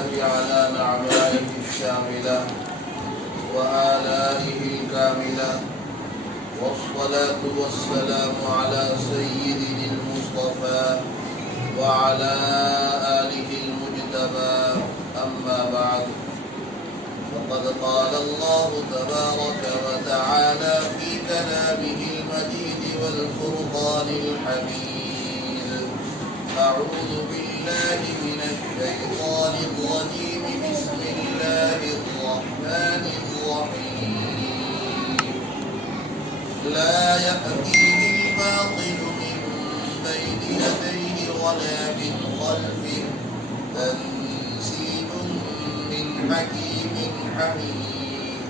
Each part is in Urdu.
لله على نعمائه الشاملة وآلائه الكاملة، والصلاة والسلام على سيدنا المصطفى وعلى آله المجتبى. أما بعد، فقد قال الله تبارك وتعالى في كلامه المجيد والفرقان الحميد: أعوذ بالله من الشيطان الرجيم. بسم الله الرحمن الرحيم. لا يأتيه الباطل من بين يديه ولا من خلفه، تنزيل من حكيم حميد.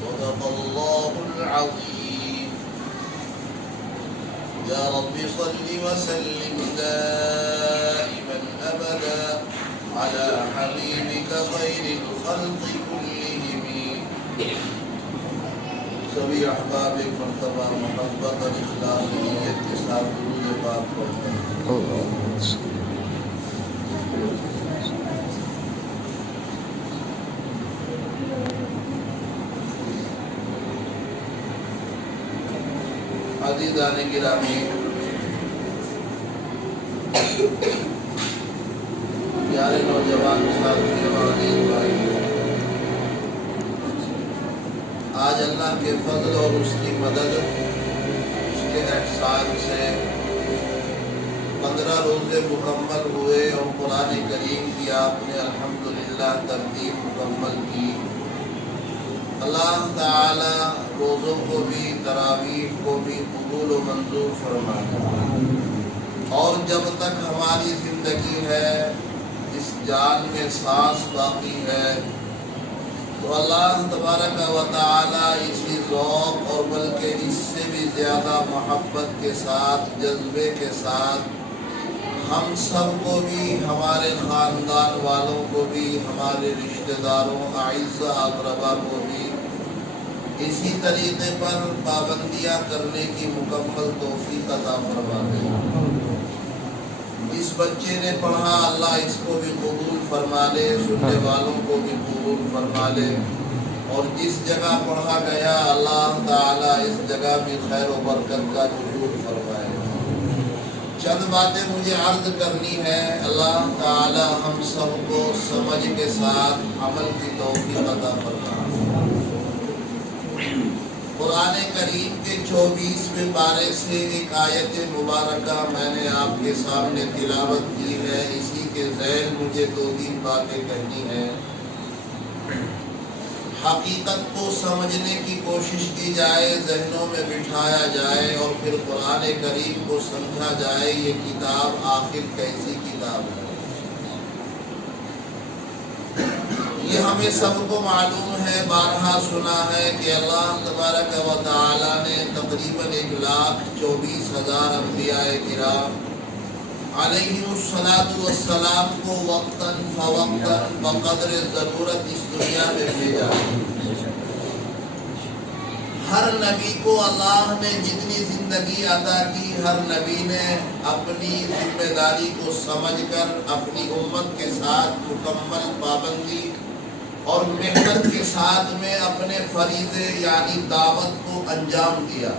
صدق الله العظيم. يا رب صل وسلم دائما أبدا على حبيبك خير الخلق كلهم. سبھی احباب مرتبہ محبت اور اخلاص نیت کے ساتھ درود پاک پڑھتے ہیں۔ عزیزان گرامی، پیارے نوجوان ساتھیوں اور عزیز بھائیوں، آج اللہ کے فضل اور اس کی مدد، اس کے احسان سے 15 روزے مکمل ہوئے اور قرآن کریم کی آپ نے الحمدللہ ترتیب مکمل کی۔ اللہ تعالی روزوں کو بھی، تراویح کو بھی قبول و منظور فرمائے، اور جب تک ہماری زندگی ہے، اس جان میں سانس باقی ہے، تو اللہ تبارک و تعالی اسی ذوق اور بلکہ اس سے بھی زیادہ محبت کے ساتھ، جذبے کے ساتھ ہم سب کو بھی، ہمارے خاندان والوں کو بھی، ہمارے رشتہ داروں، اعزاء اقربا کو بھی اسی طریقے پر پابندیاں کرنے کی مکمل توفیق عطا فرما دے۔ اس بچے نے پڑھا، اللہ اس کو بھی قبول فرما لے، سننے والوں کو بھی قبول فرما لے، اور جس جگہ پڑھا گیا اللہ تعالیٰ اس جگہ بھی خیر و برکت کا نزول فرمائے۔ چند باتیں مجھے عرض کرنی ہے، اللہ تعالیٰ ہم سب کو سمجھ کے ساتھ عمل کی توفیق عطا فرمائے۔ قرآن کریم کے 24ویں پارے سے ایک آیت مبارکہ میں نے آپ کے سامنے تلاوت کی ہے، اسی کے ذیل مجھے 2-3 باتیں کہنی ہیں۔ حقیقت کو سمجھنے کی کوشش کی جائے، ذہنوں میں بٹھایا جائے، اور پھر قرآن کریم کو سمجھا جائے یہ کتاب آخر کیسی کتاب ہے۔ یہ ہمیں سب کو معلوم ہے، بارہا سنا ہے کہ اللہ تبارک و تعالی نے تقریباً 1,24,000 انبیاء کرام علیہم الصلاۃ کو وقتاً فوقتاً بقدر ضرورت اس دنیا میں بھیجا۔ ہر نبی کو اللہ نے جتنی زندگی عطا کی، ہر نبی نے اپنی ذمہ داری کو سمجھ کر اپنی امت کے ساتھ مکمل پابندی اور محنت کے ساتھ میں اپنے فریضے یعنی دعوت کو انجام دیا۔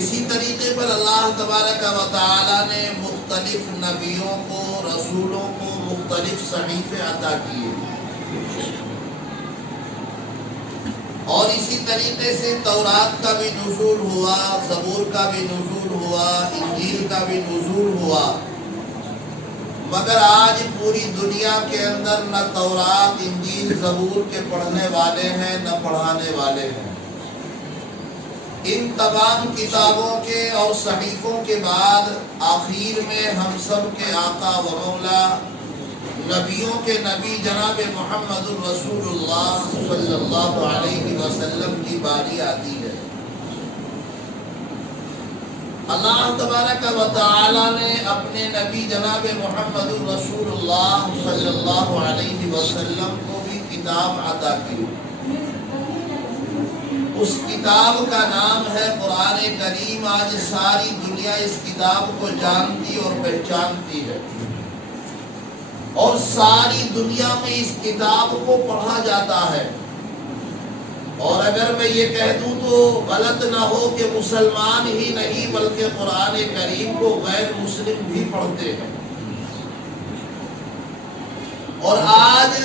اسی طریقے پر اللہ تبارک و تعالی نے مختلف نبیوں کو، رسولوں کو مختلف صحیفے عطا کیے، اور اسی طریقے سے تورات کا بھی نزول ہوا، زبور کا بھی نزول ہوا، انجیل کا بھی نزول ہوا، مگر آج پوری دنیا کے اندر نہ تورات، انجیل، زبور کے پڑھنے والے ہیں، نہ پڑھانے والے ہیں۔ ان تمام کتابوں کے اور صحیفوں کے بعد آخر میں ہم سب کے آقا و مولا، نبیوں کے نبی جناب محمد الرسول اللہ صلی اللہ علیہ وسلم کی باری آتی ہے۔ اللہ تبارک و تعالی نے اپنے نبی جناب محمد الرسول اللہ صلی اللہ علیہ وسلم کو بھی کتاب عطا کی۔ اس کتاب کا نام ہے قرآن کریم۔ آج ساری دنیا اس کتاب کو جانتی اور پہچانتی ہے۔ اور ساری دنیا میں اس کتاب کو پڑھا جاتا ہے. اور اگر میں یہ کہہ دوں تو غلط نہ ہو کہ مسلمان ہی نہیں بلکہ قرآن کریم کو غیر مسلم بھی پڑھتے ہیں. اور آج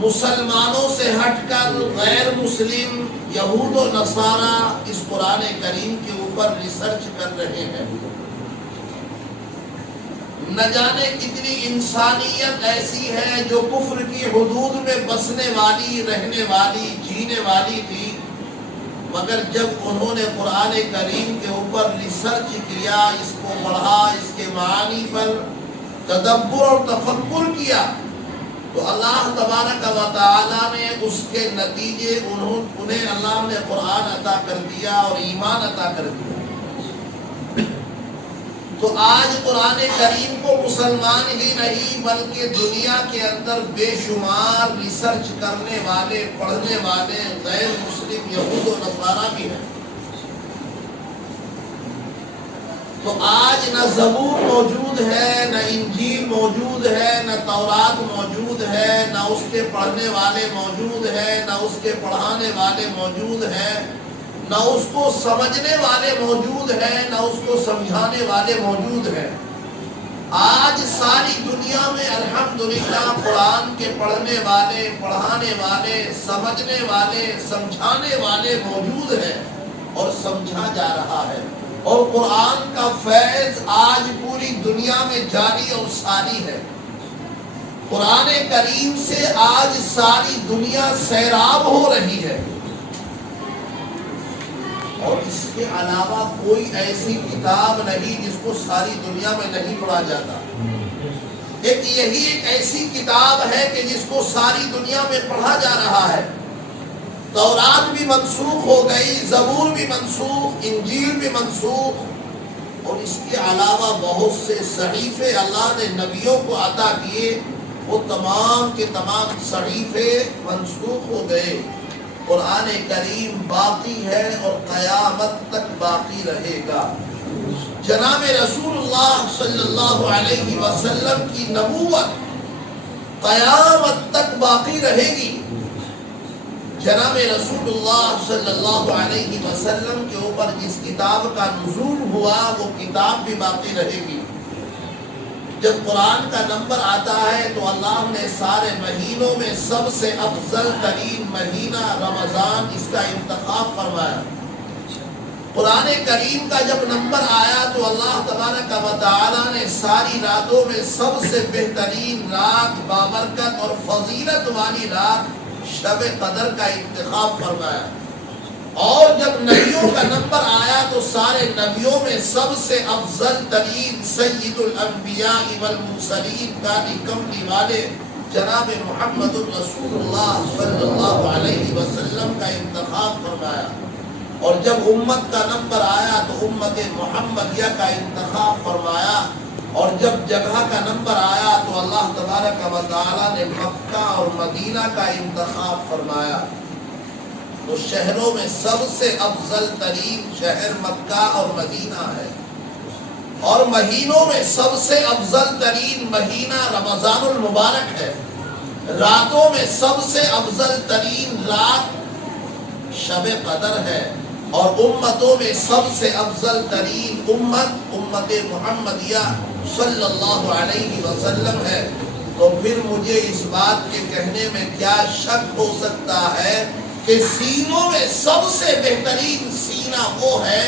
مسلمانوں سے ہٹ کر غیر مسلم یہود و نصارہ اس قرآن کریم کے اوپر ریسرچ کر رہے ہیں. نہ جانے کتنی انسانیت ایسی ہے جو کفر کی حدود میں بسنے والی، رہنے والی، جینے والی تھی، مگر جب انہوں نے قرآن کریم کے اوپر ریسرچ کیا، اس کو پڑھا، اس کے معانی پر تدبر اور تفکر کیا، تو اللہ تبارک و تعالی نے اس کے نتیجے انہیں اللہ نے قرآن عطا کر دیا اور ایمان عطا کر دیا. تو آج قرآن کریم کو مسلمان ہی نہیں بلکہ دنیا کے اندر بے شمار ریسرچ کرنے والے، پڑھنے والے غیر مسلم یہود و نصارہ بھی ہیں. تو آج نہ زبور موجود ہے، نہ انجیل موجود ہے، نہ تورات موجود ہے، نہ اس کے پڑھنے والے موجود ہیں، نہ اس کے پڑھانے والے موجود ہیں، نہ اس کو سمجھنے والے موجود ہیں، نہ اس کو سمجھانے والے موجود ہیں. آج ساری دنیا میں الحمدللہ قرآن کے پڑھنے والے، پڑھانے والے، سمجھنے والے، سمجھانے والے موجود ہیں اور سمجھا جا رہا ہے. اور قرآن کا فیض آج پوری دنیا میں جاری اور ساری ہے. قرآن کریم سے آج ساری دنیا سیراب ہو رہی ہے. اور اس کے علاوہ کوئی ایسی کتاب نہیں جس کو ساری دنیا میں نہیں پڑھا جاتا. یہی ایک ایسی کتاب ہے کہ جس کو ساری دنیا میں پڑھا جا رہا ہے. تورات بھی منسوخ ہو گئی، زبور بھی منسوخ، انجیل بھی منسوخ، اور اس کے علاوہ بہت سے صحیفے اللہ نے نبیوں کو عطا کیے، وہ تمام کے تمام صحیفے منسوخ ہو گئے. قرآن کریم باقی ہے اور قیامت تک باقی رہے گا. جناب رسول اللہ صلی اللہ علیہ وسلم کی نبوت قیامت تک باقی رہے گی. جناب رسول اللہ صلی اللہ علیہ وسلم کے اوپر جس کتاب کا نزول ہوا وہ کتاب بھی باقی رہے گی. جب قرآن کا نمبر آتا ہے تو اللہ نے سارے مہینوں میں سب سے افضل ترین مہینہ رمضان اس کا انتخاب فرمایا. قرآن کریم کا جب نمبر آیا تو اللہ تبارک و تعالی نے ساری راتوں میں سب سے بہترین رات، بابرکت اور فضیلت والی رات شب قدر کا انتخاب فرمایا. اور جب نبیوں کا نمبر آیا تو سارے نبیوں میں سب سے افضل ترین سید الانبیاء والمرسلین کالی کملی والے جناب محمد رسول اللہ صلی اللہ علیہ وسلم کا انتخاب فرمایا. اور جب امت کا نمبر آیا تو امت محمدیہ کا انتخاب فرمایا. اور جب جگہ کا نمبر آیا تو اللہ تبارک و تعالی نے مکہ اور مدینہ کا انتخاب فرمایا. تو شہروں میں سب سے افضل ترین شہر مکہ اور مدینہ ہے. اور مہینوں میں سب سے افضل ترین مہینہ رمضان المبارک ہے. راتوں میں سب سے افضل ترین رات شب قدر ہے. اور امتوں میں سب سے افضل ترین امت محمدیہ صلی اللہ علیہ وسلم ہے. تو پھر مجھے اس بات کے کہنے میں کیا شک ہو سکتا ہے کہ سینوں میں سب سے بہترین سینہ وہ ہے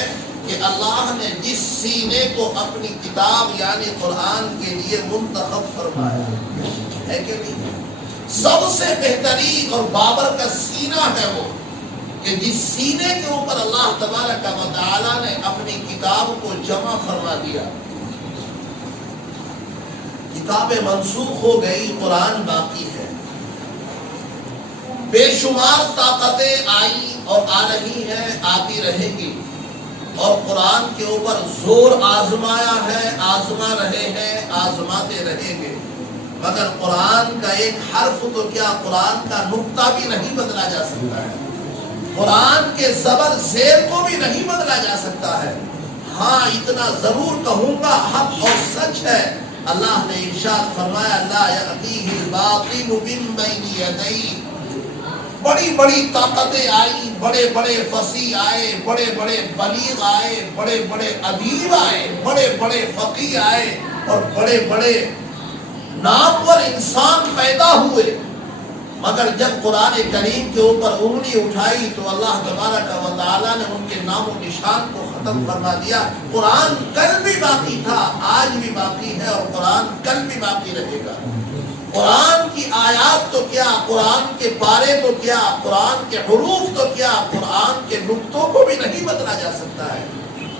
کہ اللہ نے جس سینے کو اپنی کتاب یعنی قرآن کے لیے منتخب فرمایا ہے کہ نہیں. سب سے بہترین اور بابر کا سینہ ہے وہ کہ جس سینے کے اوپر اللہ تبارک و تعالی نے اپنی کتاب کو جمع فرما دیا. کتابیں منسوخ ہو گئی، قرآن باقی ہے. بے شمار طاقتیں آئی اور آ رہی ہیں، آتی رہے گی. اور قرآن کے اوپر زور آزمایا ہے، آزما رہے ہیں، آزماتے رہیں گے. مگر قرآن کا ایک حرف تو کیا قرآن کا نقطہ بھی نہیں بدلا جا سکتا ہے. قرآن کے زبر زیر کو بھی نہیں بدلا جا سکتا ہے. ہاں اتنا ضرور کہوں گا، حق اور سچ ہے اللہ نے ارشاد فرمایا لا یأتیہ الباطل من بین یدیہ، بڑی بڑی طاقتیں آئی، بڑے بڑے فصیح آئے، بڑے بڑے بلیغ آئے، بڑے بڑے ادیب آئے، بڑے بڑے فقیہ آئے اور بڑے بڑے نامور انسان پیدا ہوئے، مگر جب قرآن کریم کے اوپر انگلی اٹھائی تو اللہ تبارک و تعالیٰ نے ان کے نام و نشان کو ختم فرما دیا۔ قرآن کل بھی باقی تھا، آج بھی باقی ہے اور قرآن کل بھی باقی رہے گا۔ قرآن کی آیات تو کیا، قرآن کے پارے تو کیا، قرآن کے حروف تو کیا، قرآن کے نقطوں کو بھی نہیں بدلا جا سکتا ہے۔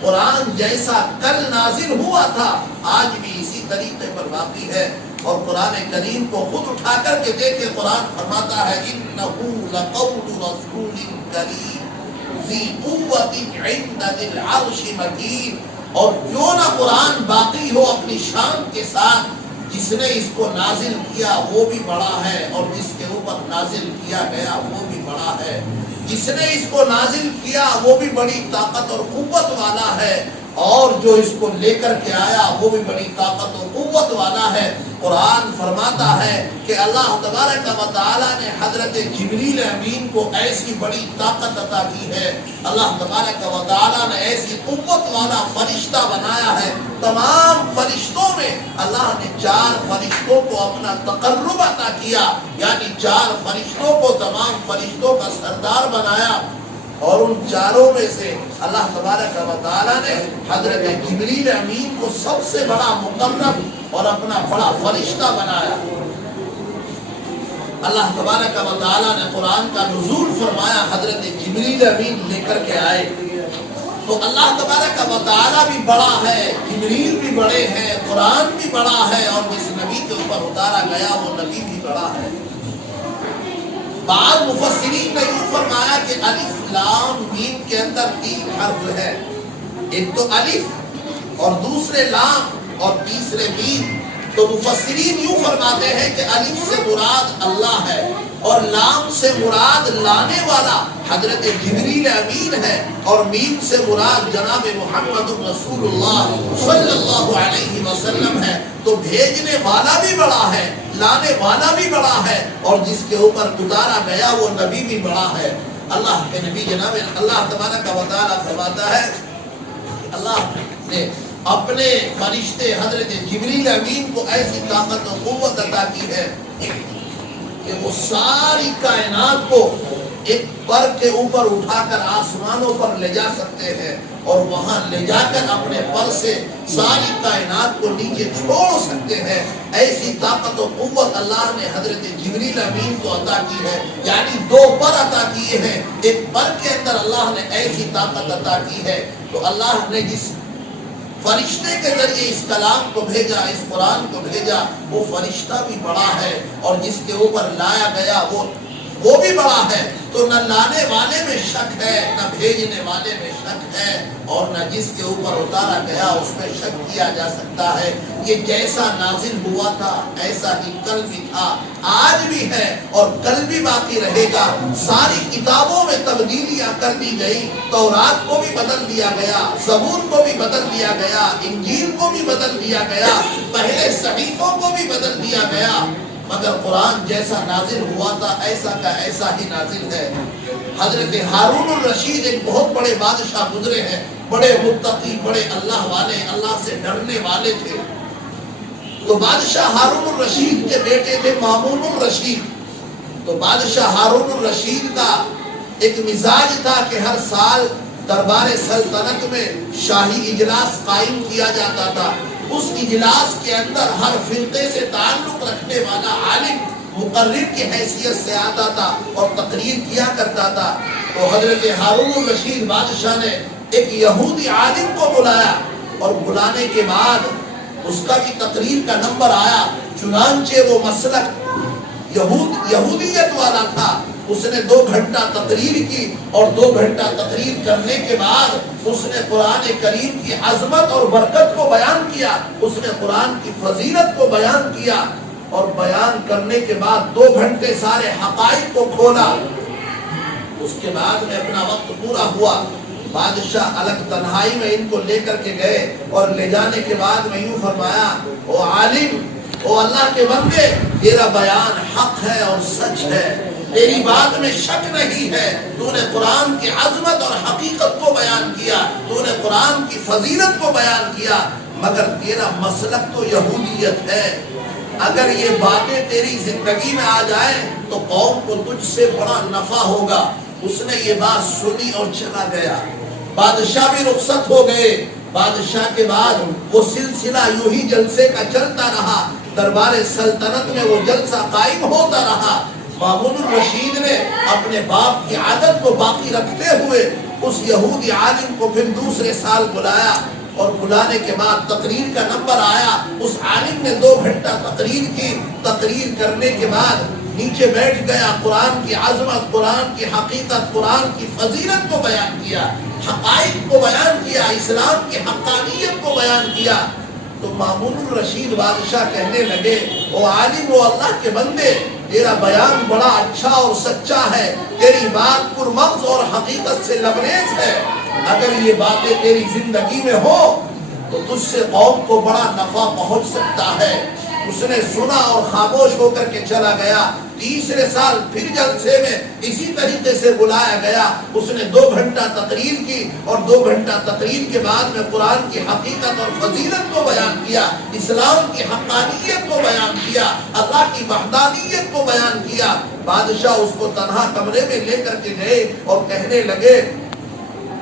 قرآن جیسا کل نازل ہوا تھا آج بھی اسی طریقے پر باقی ہے۔ اور قرآن کریم کو خود اٹھا کر کے دیکھے، قرآن فرماتا ہے إِنَّهُ لَقَوْلُ رَسُولٍ كَرِيمٍ ذِي قُوَّةٍ عِندَ ذِي الْعَرْشِ مَكِينٍ، اور کیوں نہ قرآن باقی ہو اپنی شان کے ساتھ، جس نے اس کو نازل کیا وہ بھی بڑا ہے اور جس کے اوپر نازل کیا گیا وہ بھی بڑا ہے۔ جس نے اس کو نازل کیا وہ بھی بڑی طاقت اور قوت والا ہے، اور جو اس کو لے کر کے آیا وہ بھی بڑی طاقت و قوت والا ہے۔ قرآن فرماتا ہے کہ اللہ تبارک و تعالیٰ نے حضرت جبریل امین کو ایسی بڑی طاقت عطا کی ہے، اللہ تبارک و تعالیٰ نے ایسی قوت والا فرشتہ بنایا ہے۔ تمام فرشتوں میں اللہ نے 4 فرشتوں کو اپنا تقرب عطا کیا، یعنی 4 فرشتوں کو تمام فرشتوں کا سردار بنایا، اور ان 4 میں سے اللہ تبارک و تعالیٰ نے حضرت جبریل امین کو سب سے بڑا مقرب اور اپنا بڑا فرشتہ بنایا۔ اللہ تبارک و تعالیٰ نے قرآن کا نزول فرمایا، حضرت جبریل امین لے کر کے آئے، تو اللہ تبارک و تعالیٰ بھی بڑا ہے، جبریل بھی بڑے ہیں، قرآن بھی بڑا ہے، اور جس نبی کے اوپر اتارا گیا وہ نبی بھی بڑا ہے۔ بعض مفسرین نے یوں فرمایا کہ الف لام میم کے اندر 3 حرف ہے، ایک تو الف اور دوسرے لام اور تیسرے میم۔ تو مفسرین یوں فرماتے ہیں کہ الف سے مراد اللہ ہے اور لام سے مراد لانے والا حضرت جبریل امین ہے، اور میم سے مراد جناب محمد رسول اللہ صلی اللہ علیہ وسلم ہے۔ تو بھیجنے والا بھی بڑا ہے، لانے والا بھی بڑا ہے، اور جس کے اوپر اتارا گیا وہ نبی بھی بڑا ہے۔ اللہ کے نبی جناب اللہ تبارک و تعالیٰ فرماتا ہے، اللہ نے اپنے فرشتے حضرت جبریل امین کو ایسی طاقت و قوت عطا کی ہے کہ وہ ساری کائنات کو ایک پر کے اوپر اٹھا کر آسمانوں پر لے جا سکتے ہیں، اور وہاں لے جا کر اپنے پر سے ساری کائنات کو نیچے چھوڑ سکتے ہیں۔ ایسی طاقت و قوت اللہ نے حضرت جبریل امین کو عطا کی ہے، یعنی 2 پر عطا کیے ہیں، ایک پر کے اندر اللہ نے ایسی طاقت عطا کی ہے۔ تو اللہ نے جس فرشتے کے ذریعے اس کلام کو بھیجا، اس قرآن کو بھیجا، وہ فرشتہ بھی بڑا ہے، اور جس کے اوپر لایا گیا وہ بھی بڑا ہے۔ تو نہ لانے والے میں شک ہے، نہ بھیجنے والے میں شک ہے، اور نہ جس کے اوپر اتارا گیا اس میں شک کیا جا سکتا ہے۔ یہ جیسا نازل ہوا تھا ایسا ہی کل بھی تھا، آج بھی ہے اور کل بھی باقی رہے گا۔ ساری کتابوں میں تبدیلیاں کر دی گئی، تورات کو بھی بدل دیا گیا، زبور کو بھی بدل دیا گیا، انجیل کو بھی بدل دیا گیا، پہلے صحیفوں کو بھی بدل دیا گیا، مگر قرآن جیسا نازل ہوا تھا ایسا کا ایسا ہی نازل ہے۔ حضرت ہارون الرشید ایک بہت بڑے بادشاہ گزرے ہیں، بڑے متقی، بڑے اللہ والے، اللہ سے ڈرنے والے تھے۔ تو بادشاہ ہارون الرشید کے بیٹے تھے مامون الرشید۔ تو بادشاہ ہارون الرشید کا ایک مزاج تھا کہ ہر سال دربار سلطنت میں شاہی اجلاس قائم کیا جاتا تھا۔ اس اجلاس کے اندر ہر فرقے سے تعلق رکھنے والا عالم مقرر کی حیثیت سے آتا تھا اور تقریر کیا کرتا تھا۔ تو حضرت ہارون الرشید بادشاہ نے ایک یہودی عالم کو بلایا، اور بلانے کے بعد اس کا بھی تقریر کا نمبر آیا، چنانچہ وہ مسلک یہودیت والا تھا۔ اس نے 2 گھنٹہ تقریر کی، اور 2 گھنٹہ تقریر کرنے کے بعد اس نے قرآن کریم کی عظمت اور برکت کو بیان کیا، اس نے قرآن کی فضیلت کو بیان کیا، اور بیان کرنے کے بعد 2 گھنٹے سارے حقائق کو کھولا۔ اس کے بعد میں اپنا وقت پورا ہوا بادشاہ الگ تنہائی میں ان کو لے کر کے گئے اور لے جانے کے بعد میں یوں فرمایا، او عالم، او اللہ کے بندے، تیرا بیان حق ہے اور سچ ہے، تیری بات میں شک نہیں ہے، تو نے قرآن کی عظمت اور حقیقت کو بیان کیا، تو نے قرآن کی فضیلت کو بیان کیا، مگر تیرا مسلک تو یہودیت ہے، اگر یہ باتیں تیری زندگی میں آ جائیں تو قوم کو تجھ سے بڑا نفع ہوگا۔ اس نے یہ بات سنی اور چلا گیا۔ بادشاہ بھی رخصت ہو گئے۔ بادشاہ کے بعد وہ سلسلہ یوں ہی جلسے کا چلتا رہا، دربار سلطنت میں وہ جلسہ قائم ہوتا رہا۔ مامون الرشید نے اپنے باپ کی عادت کو باقی رکھتے ہوئے اس یہودی عالم کو پھر دوسرے سال بلایا، اور بلانے کے بعد تقریر کا نمبر آیا۔ اس عالم نے 2 گھنٹہ تقریر کی۔ تقریر کرنے کے بعد نیچے بیٹھ گیا، قرآن کی عظمت، قرآن کی حقیقت، قرآن کی فضیلت کو بیان کیا، حقائق کو بیان کیا، اسلام کی حقانیت کو بیان کیا۔ تو مامون الرشید بادشاہ کہنے لگے، او عالم، او اللہ کے بندے، تیرا بیان بڑا اچھا اور سچا ہے، تیری بات پرمغز اور حقیقت سے لبریز ہے، اگر یہ باتیں تیری زندگی میں ہو تو تجھ سے قوم کو بڑا نفع پہنچ سکتا ہے۔ اس نے سنا اور خاموش ہو کر کے چلا گیا۔ تیسرے سال پھر جلسے میں اسی طریقے سے بلایا گیا۔ اس نے 2 گھنٹہ تقریر کی، اور 2 گھنٹہ تقریر کے بعد میں قرآن کی حقیقت اور فضیلت کو بیان کیا، اسلام کی حقانیت کو بیان کیا، اللہ کی وحدانیت کو بیان کیا۔ بادشاہ اس کو تنہا کمرے میں لے کر کے گئے اور کہنے لگے،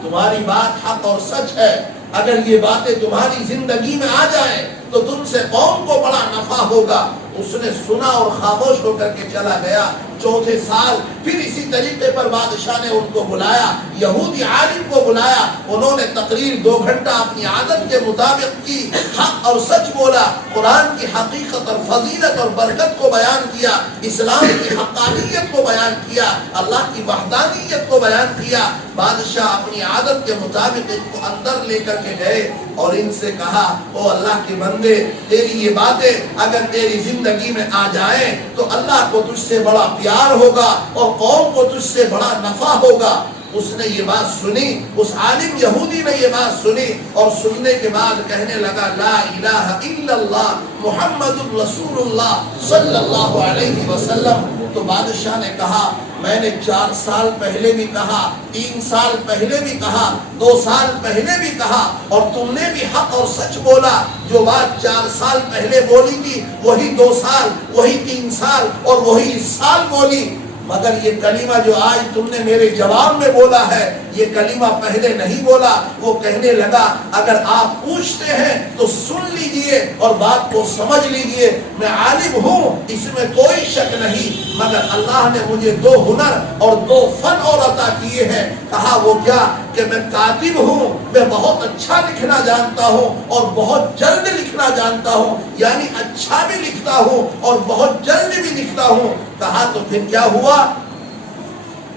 تمہاری بات حق اور سچ ہے، اگر یہ باتیں تمہاری زندگی میں آ جائیں تو تم سے قوم کو بڑا نفع ہوگا۔ اس نے سنا اور خاموش ہو کر کے چلا گیا۔ چوتھے سال پھر اسی طریقے پر بادشاہ نے ان کو بلایا، یہودی عالم کو بلایا، انہوں نے تقریر 2 گھنٹہ اپنی عادت کے مطابق کی، حق اور سچ بولا، قرآن کی حقیقت اور فضیلت اور برکت کو بیان کیا، اسلام کی حقانیت کو بیان کیا، اللہ کی وحدانیت کو بیان کیا۔ بادشاہ اپنی عادت کے مطابق ان کو اندر لے کر کے گئے اور ان سے کہا، او اللہ کے بندے، تیری یہ باتیں اگر تیری زندگی میں آ جائیں تو اللہ کو تجھ سے بڑا پیار ہوگا اور قوم کو تجھ سے بڑا نفع ہوگا۔ اس نے یہ بات سنی، اس عالم یہودی نے یہ بات سنی، اور سننے کے بعد کہنے لگا، لا الہ الا اللہ محمد الرسول اللہ صلی اللہ علیہ وسلم۔ تو بادشاہ نے کہا، میں نے 4 سال پہلے بھی کہا، 3 سال پہلے بھی کہا، 2 سال پہلے بھی کہا، اور تم نے بھی حق اور سچ بولا۔ جو بات 4 سال پہلے بولی تھی وہی 2 سال، وہی 3 سال اور وہی اس سال بولی، مگر یہ کلمہ جو آج تم نے میرے جواب میں بولا ہے، یہ کلمہ پہلے نہیں بولا۔ وہ کہنے لگا، اگر آپ پوچھتے ہیں تو سن لیجئے اور بات کو سمجھ لیجئے، میں عالم ہوں، اس میں کوئی شک نہیں، مگر اللہ نے مجھے 2 ہنر اور 2 فن اور عطا کیے ہیں۔ کہا وہ کیا؟ کہ میں کاتب ہوں، میں بہت اچھا لکھنا جانتا ہوں اور بہت جلد لکھنا جانتا ہوں، یعنی اچھا بھی لکھتا ہوں اور بہت جلد بھی لکھتا ہوں۔ کہا تو پھر کیا ہوا؟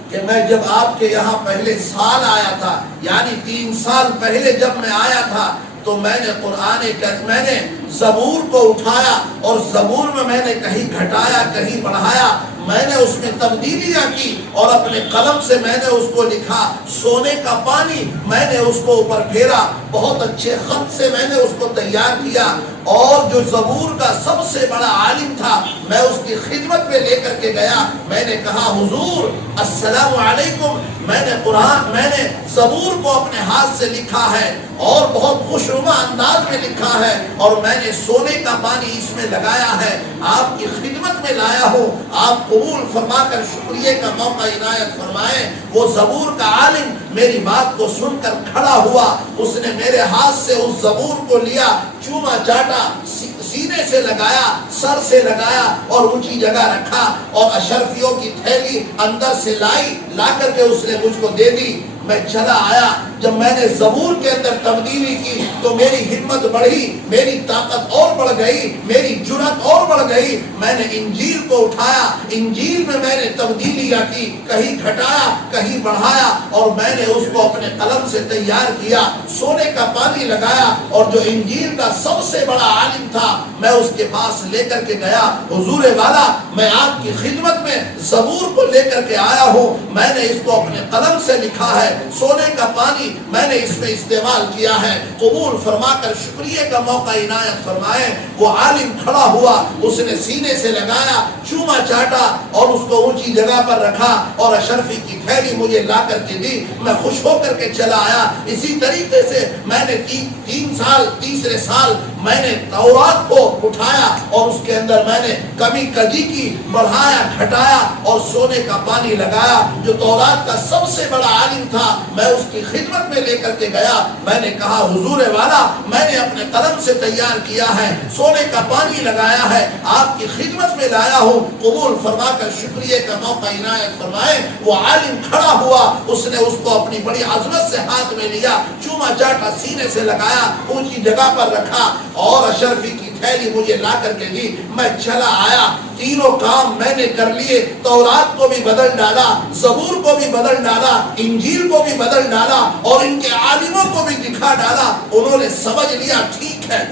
کہ میں جب آپ کے یہاں پہلے سال آیا تھا، یعنی 3 سال پہلے جب میں آیا تھا، تو میں نے زبور کو اٹھایا، اور زبور میں نے کہیں گھٹایا کہیں بڑھایا، میں نے اس میں تبدیلیاں کی، اور اپنے قلم سے میں نے اس کو لکھا۔ سونے کا پانی میں نے اس کو اوپر پھیرا، بہت اچھے خط سے میں نے اس کو تیار کیا، اور جو زبور کا سب سے بڑا عالم تھا میں اس کی خدمت میں لے کر کے گیا۔ میں نے کہا، حضور السلام علیکم، میں نے زبور کو اپنے ہاتھ سے لکھا ہے اور بہت خوشنما انداز میں لکھا ہے، اور میں نے سونے کا پانی اس میں لگایا ہے، آپ کی خدمت میں لایا ہوں، آپ قبول فرما کر شکریہ کا موقع عنایت فرمائیں۔ وہ زبور کا عالم میری بات کو سن کر کھڑا ہوا، اس نے میرے ہاتھ سے اس زبور کو لیا، چوما چاٹا، سینے سے لگایا، سر سے لگایا اور اونچی جگہ رکھا، اور اشرفیوں کی تھیلی اندر سے لا کر کے اس نے مجھ کو دے دی۔ میں چلا آیا، جب میں نے زبور کے اندر تبدیلی کی تو میری ہمت بڑھی، میری طاقت اور بڑھ گئی، میری جرأت اور بڑھ گئی۔ میں نے انجیل کو اٹھایا، انجیل میں نے تبدیلیاں کی، کہیں گھٹایا کہیں بڑھایا، اور میں نے اس کو اپنے قلم سے تیار کیا، سونے کا پانی لگایا، اور جو انجیل کا سب سے بڑا عالم تھا میں اس کے پاس لے کر کے گیا۔ حضور والا، میں آپ کی خدمت میں زبور کو لے کر کے آیا ہوں، میں نے اس کو اپنے قلم سے لکھا ہے، سونے کا پانی میں نے اس میں استعمال کیا ہے، قبول فرما کر شکریہ کا موقع عنایت فرمائے۔ وہ عالم کھڑا ہوا، اس نے سینے سے لگایا، چوما چاٹا اور اس کو اونچی جگہ پر رکھا اور اشرفی کی تھیلی مجھے لا کر کے دی، میں خوش ہو کر کے چلا آیا۔ اسی طریقے سے میں نے تیسرے سال میں نے تورات کو اٹھایا اور اس کے اندر میں نے کمی کدی کی، بڑھایا گھٹایا اور سونے کا پانی لگایا۔ جو تورات کا سب سے بڑا عالم تھا میں اس کی خدمت میں لے کر کے گیا، میں نے کہا حضور والا میں نے اپنے قلم سے تیار کیا ہے، سونے کا پانی لگایا ہے، آپ کی خدمت میں لایا ہوں، قبول فرما کر شکریہ کا موقع عنایت فرمائے۔ وہ عالم کھڑا ہوا، اس نے اس کو اپنی بڑی عظمت سے ہاتھ میں لیا، چوما چاٹا سینے سے لگایا، اونچی جگہ پر رکھا اور اشرفی کی تھیلی مجھے لا کر کے دی، میں چلا آیا۔ تینوں کام میں نے کر لیے، تورات کو بھی بدل ڈالا، زبور کو بھی بدل ڈالا، انجیل کو بھی بدل ڈالا اور ان کے عالموں کو بھی دکھا ڈالا۔ انہوں نے سمجھ لیا ٹھیک ہے،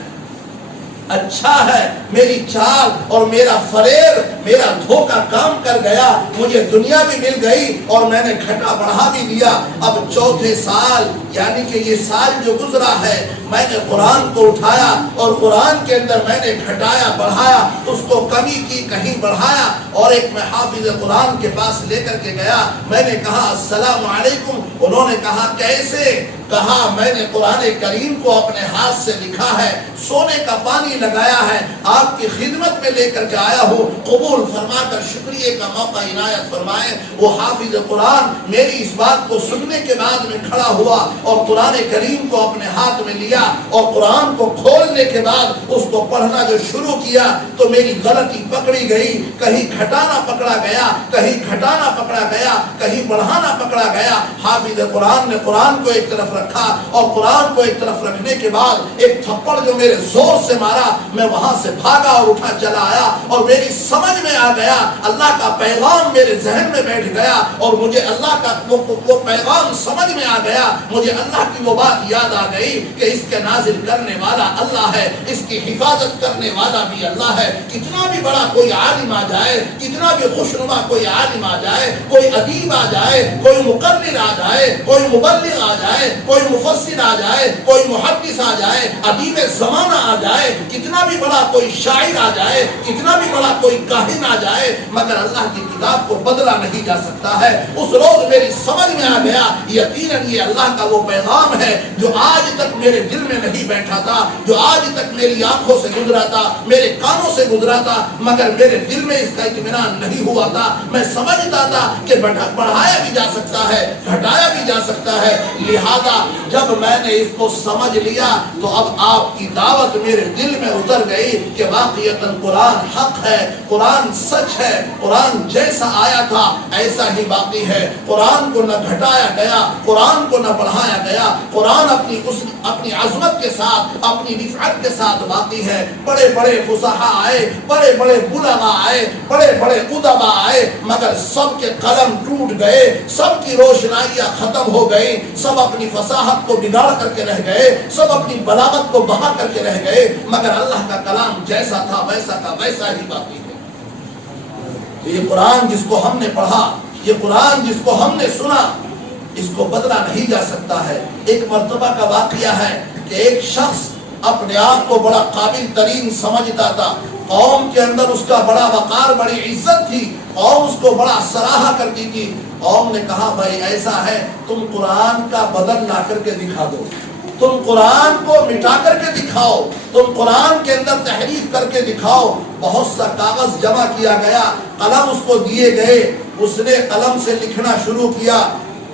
اچھا ہے، میری چال اور میرا فریب، میرا دھوکہ کام کر گیا، مجھے دنیا بھی مل گئی اور میں نے گھٹا بڑھا بھی دیا۔ اب چوتھے سال یعنی کہ یہ سال جو گزرا ہے، میں نے قرآن کو اٹھایا اور قرآن کے اندر میں نے گھٹایا بڑھایا، اس کو کمی کی کہیں بڑھایا اور ایک میں حافظ قرآن کے پاس لے کر کے گیا، میں نے کہا السلام علیکم، انہوں نے کہا کیسے؟ کہا میں نے قرآن کریم کو اپنے ہاتھ سے لکھا ہے، سونے کا پانی لگایا ہے، آپ کی خدمت میں لے کر کے آیا ہوں، قبول فرما کر شکریہ کا موقع عنایت فرمائے۔ وہ حافظ قرآن میری اس بات کو سننے کے بعد میں کھڑا ہوا اور قرآن کریم کو اپنے ہاتھ میں لیا اور قرآن کو کھولنے کے بعد اس کو پڑھنا جو شروع کیا تو میری غلطی پکڑی گئی، کہیں گھٹانا پکڑا گیا، کہیں گھٹانا پکڑا گیا، کہیں بڑھانا پکڑا گیا۔ حافظ قرآن نے قرآن کو ایک طرف رکھا اور قرآن کو ایک طرف رکھنے کے بعد ایک تھپڑ جو میرے زور سے مارا، میں وہاں سے بھاگا اور اٹھا چلا آیا اور میری سمجھ میں آ گیا، اللہ کا پیغام میرے ذہن میں بیٹھ گیا اور مجھے اللہ کا وہ پیغام سمجھ میں آ گیا، مجھے اللہ کی وہ بات یاد آ گئی کہ اس کے نازل کرنے والا اللہ ہے، اس کی حفاظت کرنے والا بھی اللہ ہے۔ کتنا بھی بڑا کوئی عالم آ جائے، کتنا بھی خوشنما کوئی عالم آ جائے، کوئی ادیب آ جائے، کوئی مقرر آ جائے، کوئی مبلغ آ جائے، کوئی مفسر آ جائے، کوئی محدث آ جائے، ادیب زمانہ آ جائے، کتنا بھی بڑا کوئی شاعر آ جائے، کتنا بھی بڑا کوئی کاہن آ جائے، مگر اللہ کی کتاب کو بدلا نہیں جا سکتا ہے۔ اس روز میری سمجھ میں آ گیا یقیناً یہ اللہ کا وہ پیغام ہے جو آج تک میرے دل میں نہیں بیٹھا تھا، جو آج تک میری آنکھوں سے گزرا تھا، میرے کانوں سے گزرا تھا، مگر میرے دل میں اس کا اطمینان نہیں ہوا تھا۔ میں سمجھتا تھا کہ بڑھایا بھی جا سکتا ہے، گھٹایا بھی جا سکتا ہے، لہذا جب میں نے اس کو سمجھ لیا تو اب آپ کی دعوت میرے دل میں اتر گئی کہ واقعتاً قرآن حق ہے، قرآن سچ ہے، قرآن جیسا آیا تھا ایسا ہی باقی ہے، قرآن کو نہ گھٹایا گیا، قرآن کو نہ بڑھایا گیا، قرآن اپنی عظمت کے ساتھ، اپنی رفعت کے ساتھ باقی ہے۔ بڑے بڑے فصحاء آئے، بڑے بڑے بلغاء آئے، بڑے بڑے ادباء آئے، مگر سب کے قلم ٹوٹ گئے، سب کی روشنائیاں ختم ہو گئی، سب اپنی فصاحت کو بگاڑ کر کے رہ گئے، سب اپنی بلاغت کو بہا کر کے رہ گئے، مگر اللہ کا کلام جیسا تھا ویسا کا ویسا ہی باقی ہے۔ یہ قرآن جس کو ہم نے پڑھا، یہ قرآن جس کو ہم نے سنا، اس کو بدلا نہیں جا سکتا ہے۔ ایک مرتبہ کا واقعہ ہے کہ ایک شخص اپنے آپ کو بڑا قابل ترین سمجھتا تھا، قوم کے اندر اس کا بڑا وقار، بڑی عزت تھی، قوم اس کو بڑا سراہا کرتی تھی۔ قوم نے کہا بھائی ایسا ہے تم قرآن کا بدل لا کر کے دکھا دو، تم قرآن کو مٹا کر کے دکھاؤ، تم قرآن کے اندر تحریف کر کے دکھاؤ۔ بہت سا کاغذ جمع کیا گیا، قلم اس کو دیے گئے، اس نے قلم سے لکھنا شروع کیا،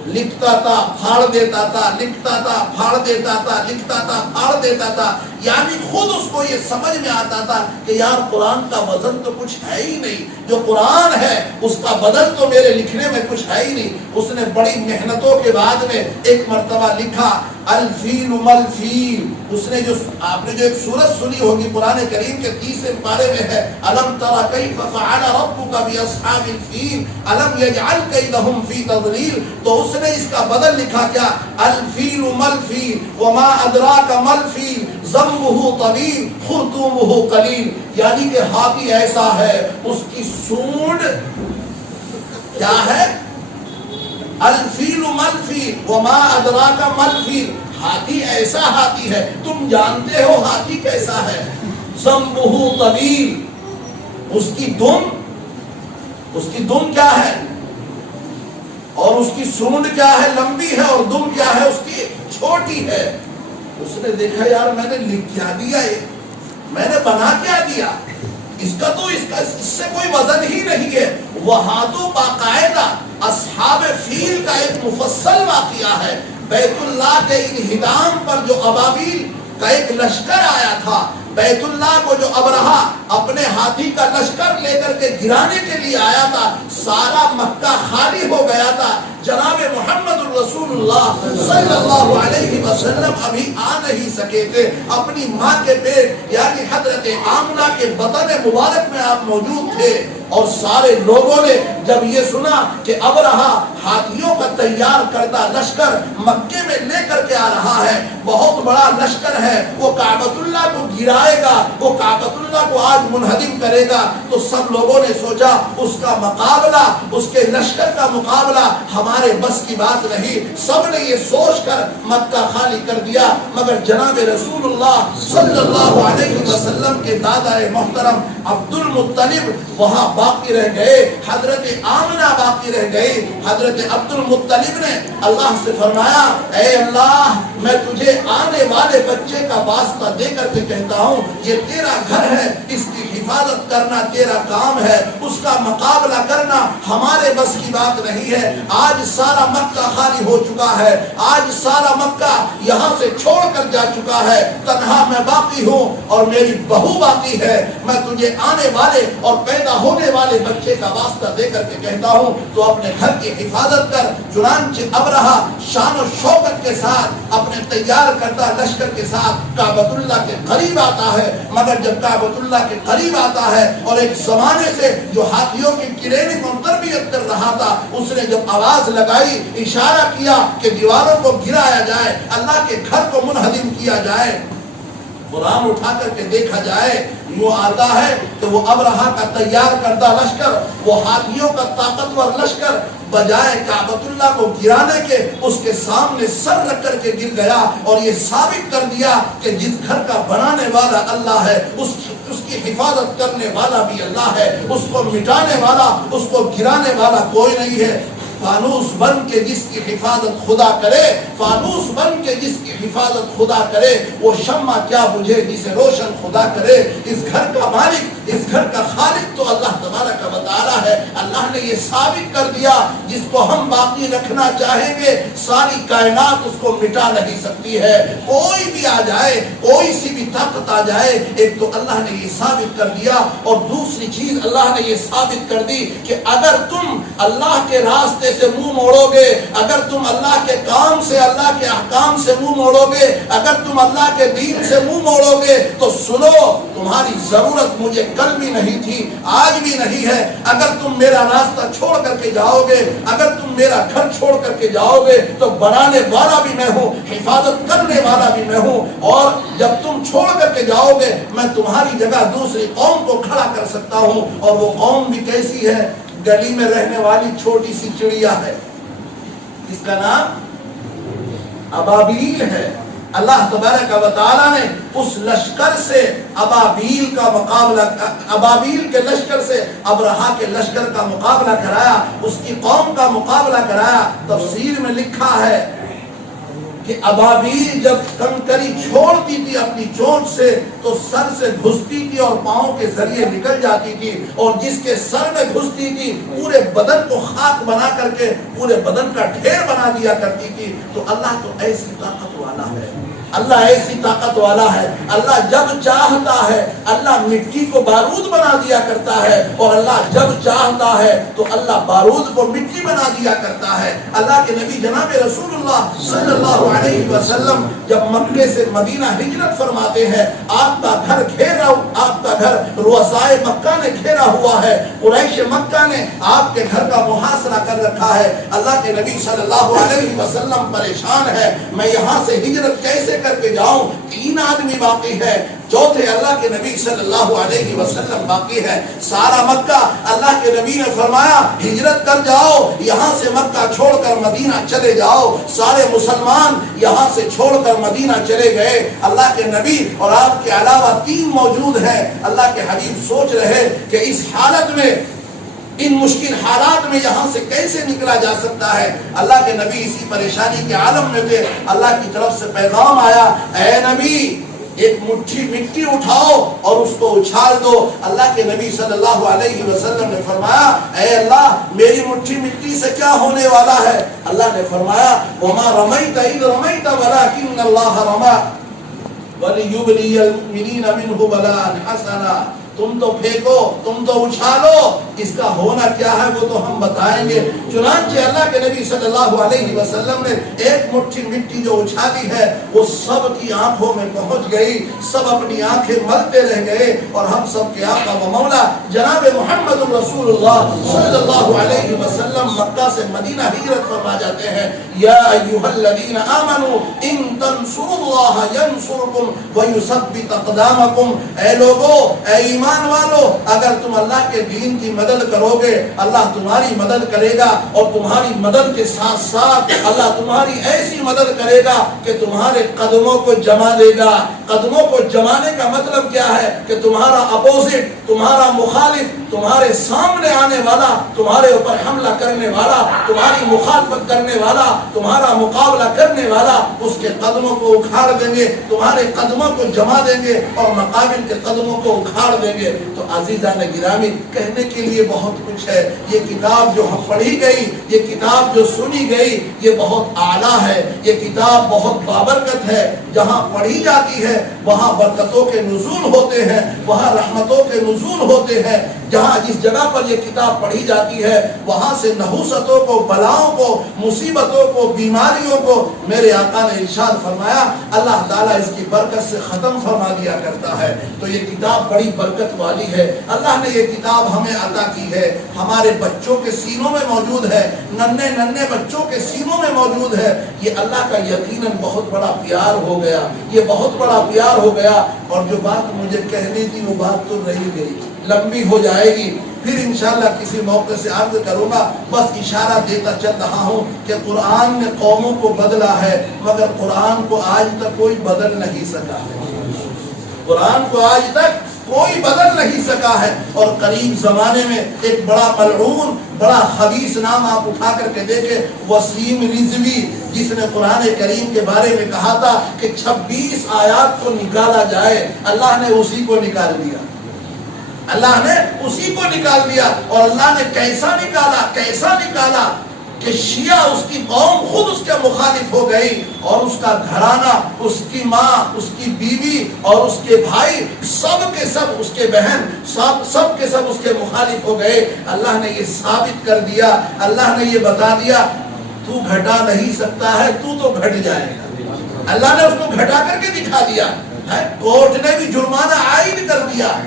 لکھتا تھا پھاڑ دیتا تھا، لکھتا تھا پھاڑ دیتا تھا، لکھتا تھا پھاڑ دیتا تھا، یعنی خود اس کو یہ سمجھ میں آتا تھا کہ یار قرآن کا وزن تو کچھ ہے ہی نہیں، جو قرآن ہے اس کا بدل تو میرے لکھنے میں کچھ ہے ہی نہیں۔ اس نے بڑی محنتوں کے بعد میں ایک مرتبہ لکھا الفیل ملفیل۔ اس نے جو آپ نے جو ایک سورت سنی ہوگی قرآن کریم کے 30 پارے میں ہے، الم تر کیف فعل ربک باصحاب الفیل الم یجعل کیدہم فی تضلیل، تو اس نے اس کا بدل لکھا کیا، الفیل ملفیل وما ادراک ملفیل ذنبہ طویل خرطومہ قلیل، یعنی کہ ہاتھی ایسا ہے اس کی سونڈ کیا ہے، الفیل ملفیل وما ادراک ملفیل، ہاتھی ایسا ہاتھی ہے، تم جانتے ہو ہاتھی کیسا ہے؟ ذنبہ طویل، اس کی دم کیا ہے اور اس کی سونڈ کیا ہے، لمبی ہے، اور دم کیا ہے اس کی، چھوٹی ہے۔ اس نے دیکھا یار میں نے لکھ کیا دیا، میں نے بنا کیا دیا، اس سے کوئی وزن ہی نہیں ہے۔ وہاں تو باقاعدہ اصحاب فیل کا ایک مفصل واقعہ ہے۔ بیت اللہ کے انہدام پر جو ابابیل کا ایک لشکر آیا تھا، بیت اللہ کو جو ابرہا اپنے ہاتھی کا لشکر لے کر کے گرانے کے لیے آیا تھا، سارا مکہ خالی ہو گیا تھا۔ جناب محمد الرسول اللہ صلی اللہ علیہ وسلم ابھی آ نہیں سکے تھے، اپنی ماں کے پیٹ یعنی حضرت آمنہ کے بطن مبارک میں آپ موجود تھے، اور سارے لوگوں نے جب یہ سنا کہ ابرہا ہاتھیوں کا تیار کردہ لشکر مکے میں لے کر کے آ رہا ہے، بہت بڑا لشکر ہے، وہ کعبۃ اللہ کو گرائے گا، وہ کعبۃ اللہ کو آج منہدم کرے گا، تو سب لوگوں نے سوچا اس کا مقابلہ، اس کے لشکر کا مقابلہ ہمارے بس کی بات نہیں۔ سب نے یہ سوچ کر مکہ خالی کر دیا، مگر جناب رسول اللہ صلی اللہ علیہ وسلم کے دادا محترم عبد المطلب وہاں باقی رہ گئے، حضرت آمنہ باقی رہ گئی۔ حضرت عبد المطلب نے اللہ سے فرمایا، اے اللہ میں تجھے آنے والے بچے کا واسطہ دے کر کے کہتا ہوں، یہ تیرا گھر ہے، اس کی حفاظت کرنا تیرا کام ہے، اس کا مقابلہ کرنا ہمارے بس کی بات نہیں ہے۔ آج سارا مکہ خالی ہو چکا ہے، آج سارا مکہ یہاں سے چھوڑ کر جا چکا ہے، تنہا میں باقی ہوں اور میری بہو باقی ہے، میں تجھے آنے والے اور پیدا ہونے والے بچے کا واسطہ دے کر کے کہتا ہوں تو اپنے گھر کی حفاظت کر۔ چنانچہ ابرہا شان و شوکت کے ساتھ اپنے تیار کردہ لشکر کے ساتھ کعبۃ اللہ کے قریب آتا ہے، مگر جب کعبۃ اللہ کے قریب آتا ہے اور ایک زمانے سے جو ہاتھیوں کی ٹریننگ اور تربیت کر رہا تھا، اس نے جب آواز لگائی، اشارہ کیا کہ دیواروں کو گرایا جائے، اللہ کے گھر کو منہدم کیا جائے، قرآن اٹھا کر کے دیکھا جائے، یوں آتا ہے کہ وہ ابرہا کا تیار کردہ لشکر، وہ ہاتھیوں کا طاقتور لشکر بجائے کعبۃ اللہ کو گرانے کے اس کے سامنے سر رکھ کر کے گر گیا، اور یہ ثابت کر دیا کہ جس گھر کا بنانے والا اللہ ہے، اس کی حفاظت کرنے والا بھی اللہ ہے، اس کو مٹانے والا، اس کو گرانے والا کوئی نہیں ہے۔ فانوس بن کے جس کی حفاظت خدا کرے، فانوس بن کے جس کی حفاظت خدا کرے، وہ شمع کیا بجھے جسے روشن خدا کرے۔ اس گھر کا مالک، اس گھر کا خالق تو اللہ تبارک و تعالی ہے۔ اللہ نے یہ ثابت کر دیا، جس کو ہم باقی رکھنا چاہیں گے ساری کائنات اس کو مٹا نہیں سکتی ہے، کوئی بھی آ جائے، کوئی سی بھی طاقت آ جائے، ایک تو اللہ نے یہ ثابت کر دیا، اور دوسری چیز اللہ نے یہ ثابت کر دی کہ اگر تم اللہ کے راستے سے منہ موڑو گے، اگر تم اللہ کے کام سے، اللہ کے احکام سے منہ موڑو گے، اگر تم اللہ کے دین سے منہ موڑو گے، تو سنو تمہاری ضرورت مجھے کل بھی نہیں تھی، آج بھی نہیں ہے۔ اگر تم میرا راستہ چھوڑ کر کے جاؤ گے، اگر تم میرا گھر چھوڑ کر کے جاؤ گے، تو بنانے والا بھی میں ہوں، حفاظت کرنے والا بھی میں ہوں، اور جب تم چھوڑ کر کے جاؤ گے میں تمہاری جگہ دوسری قوم کو کھڑا کر سکتا ہوں، اور وہ قوم بھی کیسی ہے؟ گلی میں رہنے والی چھوٹی سی چڑیا ہے، اس کا نام ابابیل ہے۔ اللہ تبارک و تعالیٰ نے اس لشکر سے ابابیل کا مقابلہ، ابابیل کے لشکر سے ابرہا کے لشکر کا مقابلہ کرایا، اس کی قوم کا مقابلہ کرایا۔ تفسیر میں لکھا ہے کہ ابابیل جب کنکری چھوڑتی تھی اپنی چونچ سے تو سر سے گھستی تھی اور پاؤں کے ذریعے نکل جاتی تھی، اور جس کے سر میں گھستی تھی پورے بدن کو خاک بنا کر کے پورے بدن کا ڈھیر بنا دیا کرتی تھی۔ تو اللہ تو ایسی طاقت والا ہے، اللہ ایسی طاقت والا ہے، اللہ جب چاہتا ہے اللہ مٹی کو بارود بنا دیا کرتا ہے، اور اللہ جب چاہتا ہے تو اللہ بارود کو مٹی بنا دیا کرتا ہے۔ اللہ کے نبی جناب رسول اللہ صلی اللہ علیہ وسلم جب مکے سے مدینہ ہجرت فرماتے ہیں، آپ کا گھر گھیرا، آپ کا گھر رؤسائے مکہ نے گھیرا ہوا ہے، قریش مکہ نے آپ کے گھر کا محاصرہ کر رکھا ہے۔ اللہ کے نبی صلی اللہ علیہ وسلم پریشان ہے، میں یہاں سے ہجرت کیسے کر کے جاؤں؟ 3 آدمی باقی ہے، چوتھے اللہ کے نبی صلی اللہ علیہ وسلم باقی ہے۔ سارا مکہ اللہ کے نبی نے فرمایا ہجرت کر جاؤ، یہاں سے مکہ چھوڑ کر مدینہ چلے جاؤ۔ سارے مسلمان یہاں سے چھوڑ کر مدینہ چلے گئے۔ اللہ کے نبی اور آپ کے علاوہ 3 موجود ہیں۔ اللہ کے حبیب سوچ رہے کہ اس حالت میں، ان مشکل حالات میں یہاں سے کیسے نکلا جا سکتا ہے۔ اللہ کے نبی اسی پریشانی کے عالم میں تھے۔ اللہ کی طرف سے پیغام آیا، اے نبی ایک مٹھی مٹی اٹھاؤ اور اس کو اچھال دو۔ اللہ کے نبی صلی اللہ علیہ وسلم نے فرمایا، اے اللہ میری مٹھی مٹی سے کیا ہونے والا ہے؟ اللہ نے فرمایا، وما رمیت اذ رمیت ولکن اللہ رمی ولیبلی المؤمنین منہ بلاء حسنا۔ تم تو پھینکو، تم تو اچھالو، اس کا ہونا کیا ہے وہ تو ہم بتائیں گے۔ چنانچہ اللہ کے نبی صلی اللہ علیہ وسلم نے ایک مٹھی مٹی جو اچھالی ہے وہ سب کی آنکھوں میں پہنچ گئی، سب اپنی آنکھیں ملتے رہ گئے، اور ہم سب کے آقا و مولا جناب محمد رسول اللہ صلی اللہ علیہ وسلم مکہ سے مدینہ ہجرت فرما جاتے ہیں۔ یا ایھا الذین آمنوا ان تنصروا اللہ ینصرکم ویثبت اقدامکم۔ اے لوگو، اے ایمان والو، اگر تم اللہ کے دین کی مدد کرو گے اللہ تمہاری مدد کرے گا، اور تمہاری مدد کے ساتھ ساتھ اللہ تمہاری ایسی مدد کرے گا کہ تمہارے قدموں کو جما دے گا۔ قدموں کو جمانے کا مطلب کیا ہے؟ کہ تمہارا اپوزٹ، تمہارا مخالف، تمہارے سامنے آنے والا، تمہارے اوپر حملہ کرنے والا، تمہاری مخالفت کرنے والا، تمہارا مقابلہ کرنے والا، اس کے قدموں کو اکھاڑ دیں گے، تمہارے قدموں کو جما دیں گے اور مقابل کے قدموں کو اکھاڑ دیں گے۔ تو عزیزان گرامی، کہنے کے لیے بہت کچھ ہے۔ یہ کتاب جو ہم پڑھی گئی، یہ کتاب جو سنی گئی، یہ بہت اعلیٰ ہے، یہ کتاب بہت بابرکت ہے۔ جہاں پڑھی جاتی ہے وہاں برکتوں کے نزول ہوتے ہیں، وہاں رحمتوں کے نزول ہوتے ہیں۔ جہاں جس جگہ پر یہ کتاب پڑھی جاتی ہے وہاں سے نحوستوں کو، بلاؤں کو، مصیبتوں کو، بیماریوں کو میرے آقا نے ارشاد فرمایا اللہ تعالیٰ اس کی برکت سے ختم فرما دیا کرتا ہے۔ تو یہ کتاب بڑی برکت والی ہے۔ اللہ نے یہ کتاب ہمیں عطا کی ہے، ہمارے بچوں کے سینوں میں موجود ہے، ننھے ننھے بچوں کے سینوں میں موجود ہے۔ یہ اللہ کا یقیناً بہت بڑا پیار ہو گیا، یہ بہت بڑا پیار ہو گیا۔ اور جو بات مجھے کہنی تھی وہ بات تو رہ گئی، لمبی ہو جائے گی، پھر انشاءاللہ کسی موقع سے عرض کروں گا۔ بس اشارہ دیتا چل رہا ہوں کہ قرآن نے قوموں کو بدلا ہے مگر قرآن کو آج تک کوئی بدل نہیں سکا ہے۔ قرآن کو آج تک کوئی بدل نہیں سکا ہے۔ اور قریب زمانے میں ایک بڑا ملعون، بڑا خبیث نام آپ اٹھا کر کے دیکھیں، وسیم رضوی، جس نے قرآن کریم کے بارے میں کہا تھا کہ 26 آیات کو نکالا جائے، اللہ نے اسی کو نکال دیا، اللہ نے اسی کو نکال دیا۔ اور اللہ نے کیسا نکالا، کیسا نکالا کہ شیعہ اس کی قوم خود اس کے مخالف ہو گئی، اور اس کا گھرانہ، اس کی ماں، اس کی بیوی اور اس کے بھائی، سب کے سب، اس کے بہن، سب کے سب اس کے مخالف ہو گئے۔ اللہ نے یہ ثابت کر دیا، اللہ نے یہ بتا دیا تو گھٹا نہیں سکتا ہے، تو گھٹ جائے گا۔ اللہ نے اس کو گھٹا کر کے دکھا دیا ہے۔ کورٹ نے بھی جرمانہ عائد کر دیا،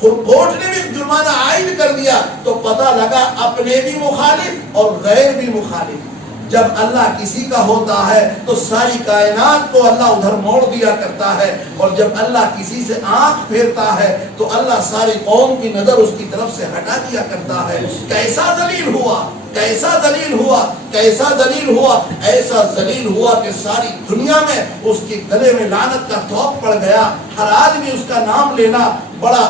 کورٹ نے بھی جرمانہ عائد کر دیا، تو پتہ لگا اپنے بھی مخالف اور غیر بھی مخالف۔ جب اللہ کسی کا ہوتا ہے تو ساری کائنات کو اللہ ادھر موڑ دیا کرتا ہے، اور جب اللہ کسی سے آنکھ پھیرتا ہے تو اللہ ساری قوم کی نظر اس کی طرف سے ہٹا دیا کرتا ہے۔ کیسا ذلیل ہوا، کیسا ذلیل ہوا، کیسا ذلیل ہوا، ایسا ذلیل ہوا کہ ساری دنیا میں اس کے گلے میں لعنت کا طوق پڑ گیا۔ ہر آدمی اس کا نام لینا بڑا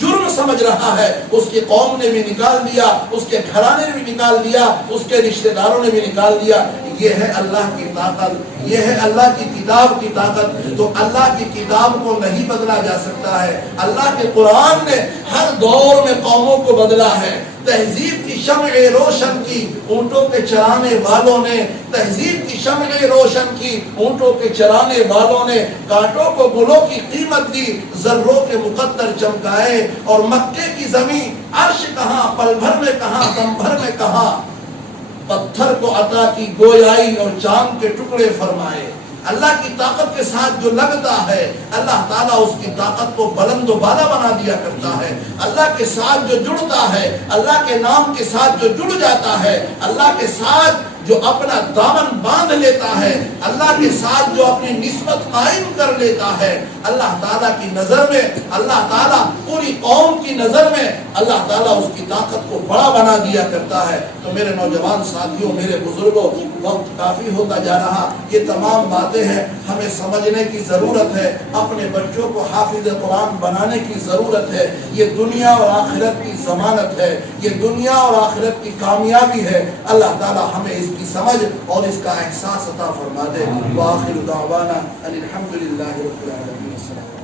جرم سمجھ رہا ہے۔ اس کی قوم نے بھی نکال دیا، اس کے گھرانے نے بھی نکال دیا، اس کے رشتہ داروں نے بھی نکال دیا۔ یہ ہے اللہ کی طاقت، یہ ہے اللہ کی کتاب کی طاقت۔ تو اللہ کی کتاب کو نہیں بدلا جا سکتا ہے۔ اللہ کے قرآن نے ہر دور میں قوموں کو بدلا ہے۔ تہذیب کی شمع روشن کی اونٹوں کے چرانے والوں نے، تہذیب کی شمع روشن کی اونٹوں کے چرانے والوں نے کانٹوں کو گلوں کی قیمت دی، ذروں کے مقدر چمکائے، اور مکے کی زمین عرش کہاں، پل بھر میں کہاں، دم بھر میں کہاں، پتھر کو عطا کی گویائی اور چاند کے ٹکڑے فرمائے۔ اللہ کی طاقت کے ساتھ جو لگتا ہے اللہ تعالیٰ اس کی طاقت کو بلند و بالا بنا دیا کرتا ہے۔ اللہ کے ساتھ جو جڑتا ہے، اللہ کے نام کے ساتھ جو جڑ جاتا ہے، اللہ کے ساتھ جو اپنا دامن باندھ لیتا ہے، اللہ کے ساتھ جو اپنی نسبت قائم کر لیتا ہے، اللہ تعالیٰ کی نظر میں، اللہ تعالیٰ پوری قوم کی نظر میں اللہ تعالیٰ اس کی طاقت کو بڑا بنا دیا کرتا ہے۔ تو میرے نوجوان ساتھیوں، میرے بزرگوں، وقت کافی ہوتا جا رہا، یہ تمام باتیں ہیں ہمیں سمجھنے کی ضرورت ہے، اپنے بچوں کو حافظ قرآن بنانے کی ضرورت ہے۔ یہ دنیا اور آخرت کی ضمانت ہے، یہ دنیا اور آخرت کی کامیابی ہے۔ اللہ تعالیٰ ہمیں اس کی سمجھ اور اس کا احساس عطا فرما دے۔ وآخر دعوانا ان الحمد للہ رب العالمین۔